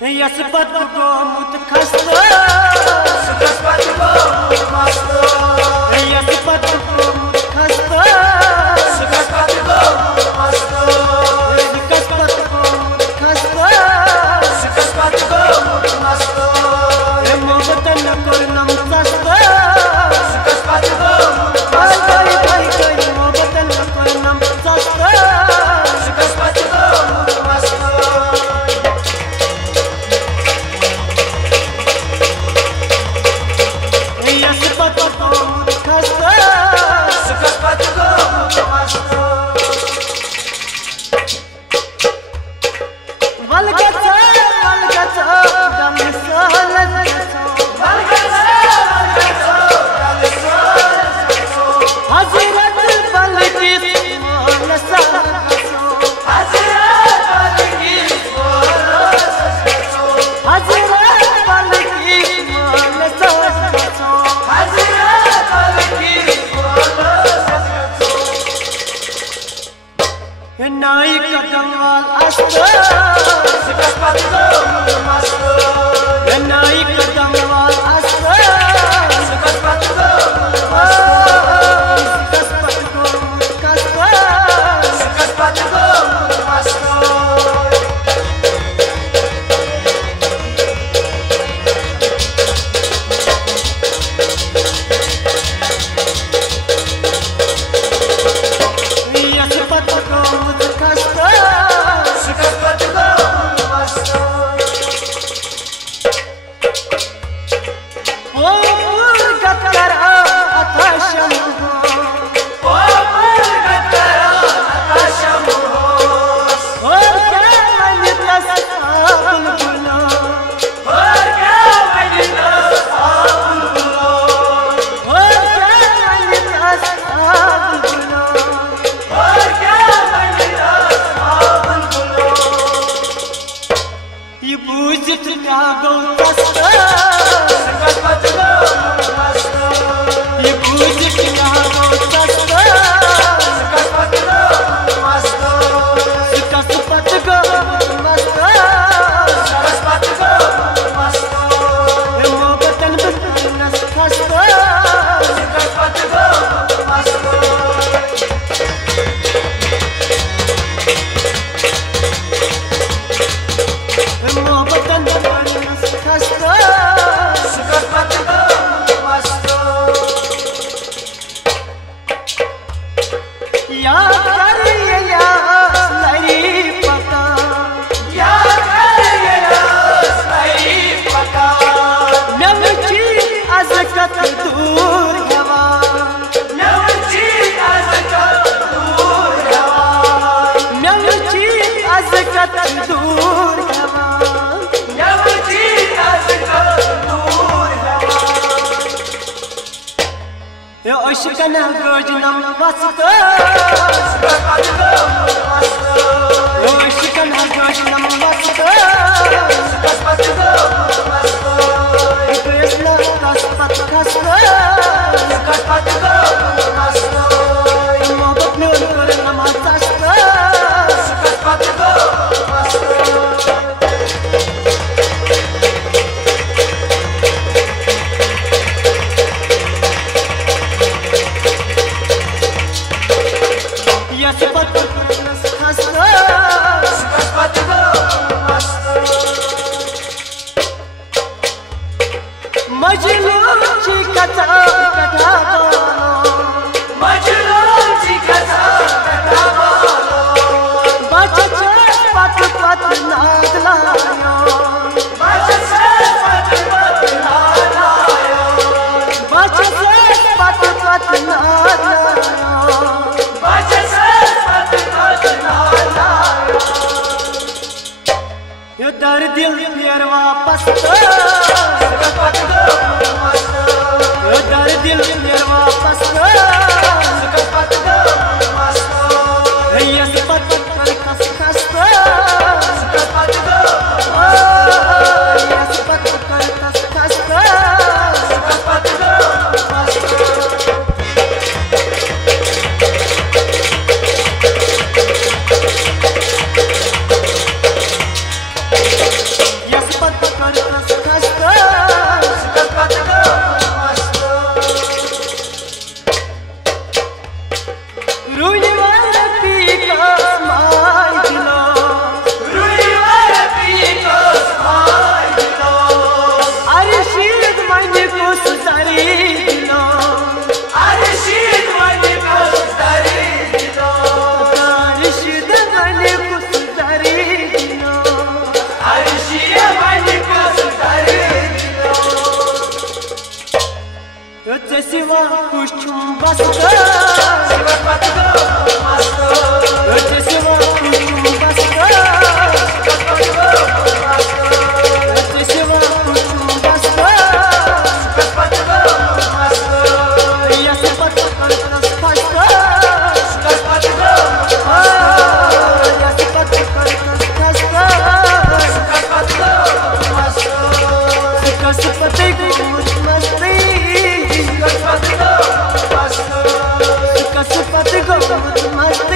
yes पत गोमुत खस्तो sucks पत गोमुत मस्तो yes पत गोमुत खस्तो सुकस पत गोमुत मस्तो यस पत गोमुत खस्तो सुकस पत गोमुत मस्तो मोहतन कोरनम सस्तो सुकस पत गोमुत मस्तो मोहतन कोरनम सस्तो सुकस पत गोमुत मस्तो यस पत गोमुत खस्तो सुकस पत गोमुत मस्तो वलगत दम सहलत हजरत बलकिस मोल ससो हजरत बलकिस मोल ससो नाई कदम वाल अस्तो सुकस पत गोमुत मस्तो नाई कदम वाल अस्तो सुकस पत गोमुत मस्तो सुकस पत गोमुत मस्तो सुकस पत गोमुत मस्तो सुकस पत गोमुत मस्तो सुकस पत गोमुत मस्तो सुकस पत गोमुत मस्तो सुकस पत गोमुत मस्तो सुकस पत गोमुत मस्तो या करिए या लरी पता या करिए सही पता नमची अजकत दूर हवा नवची अजकत दूर हवा नमची अजकत दूर हवा नवची अजकत दूर हवा यो अशकना गोजनम वस्तो सुकस पत गोमुत मस्तो यो अशकना गोजनम वस्तो सुकस पत गोमुत मस्तो कृष्ण कस्पत खस्तो सुकस पत गोमुत मस्तो मोहब्बत में उनकर नमाज सस्तो सुकस पत गोमुत मस्तो यस पत खस्तो सुकस पत गोमुत मस्तो मजलू ची कथा कथा मजनू जी कथा कथा बोलो बच पत पत नाद लायो बच से पत पत नाद आयो बच पत पत नाद लायो बच से पत पत नाद आयो यो दर दिल फिर वापस सुकस पत गोमुत मस्तो यो दर दिल फिर वापस सुकस पत गोमुत मस्तो यस पत कर कस खस्तो सुकस पत गोमुत यस पत कर कस खस्तो सुकस पत गोमुत मस्तो यस जैसे वहाँ कुछ बस मस्ती